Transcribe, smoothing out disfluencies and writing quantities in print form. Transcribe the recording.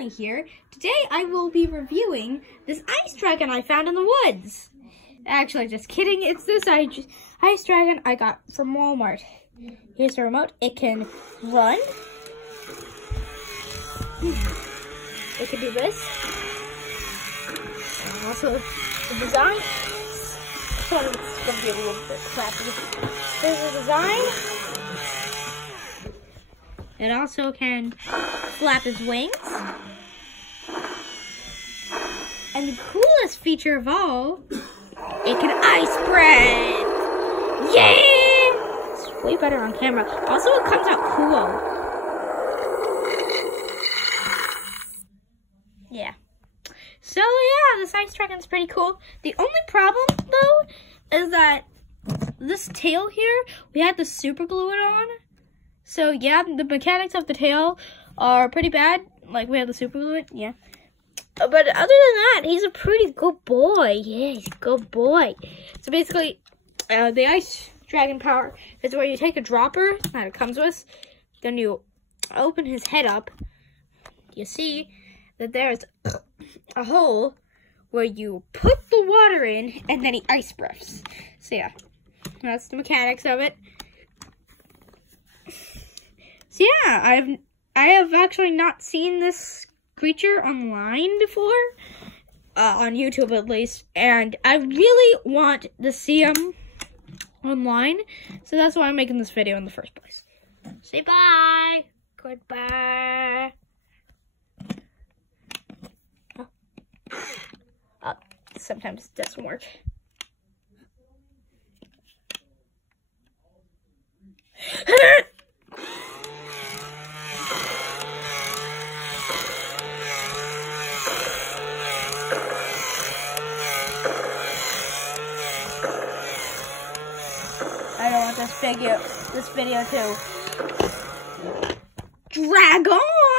Stanley here. Today I will be reviewing this ice dragon I found in the woods. Actually, just kidding. It's this ice dragon I got from Walmart. Here's the remote. It can run. It can do this. And also the design. This one is going to be a little bit crappy. There's the design. It also can flap its wings. And the coolest feature of all, it can ice spread. Yeah! It's way better on camera. Also, it comes out cool. Yeah. So, yeah, this ice dragon's pretty cool. The only problem, though, is that this tail here, we had to super glue it on. So, yeah, the mechanics of the tail are pretty bad. Like, we had to super glue it, yeah. But other than that, he's a pretty good boy. Yeah, he's a good boy. So, basically, the ice dragon power is where you take a dropper that it comes with. Then you open his head up. You see that there's a hole where you put the water in, and then he ice breaths. So, yeah, that's the mechanics of it. So yeah, I have actually not seen this creature online before, on YouTube at least, and I really want to see him online, so that's why I'm making this video in the first place. Say bye, goodbye. Sometimes it doesn't work. I don't want this video to drag on.